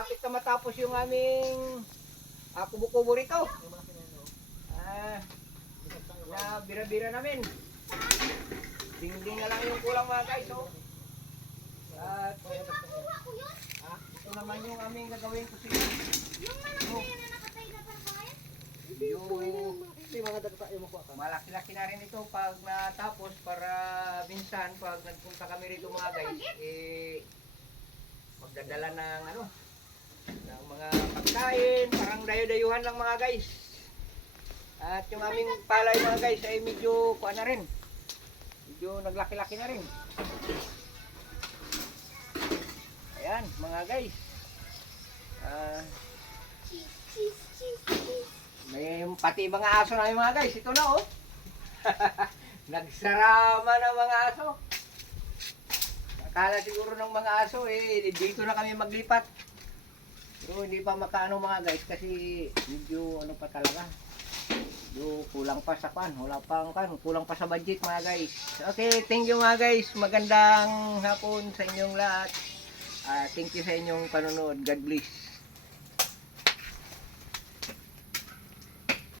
malapit na matapos yung aming kubo-kubo rito. Na bira-bira namin. Dingding na lang yung kulang mga guys. Oh. At ito naman yung aming gagawin ko sila. Yung malaki-laki na rin ito pag natapos para minsan pag nagpunta kami rito mga guys, magdadala ng ng mga pagkain, parang dayo-dayuhan lang mga guys. At yung aming palay mga guys ay medyo na rin. Medyo naglaki-laki na rin. Ayan mga guys. May pati mga aso na mga guys. Ito na oh. Nagsarama ng mga aso. Akala siguro ng mga aso dito na kami maglipat. Pero hindi pa makaano mga guys kasi medyo pa talaga. Medyo kulang pa sa kulang pa sa budget mga guys. Okay, thank you mga guys. Magandang hapon sa inyong lahat. Thank you sa inyong panonood. God bless.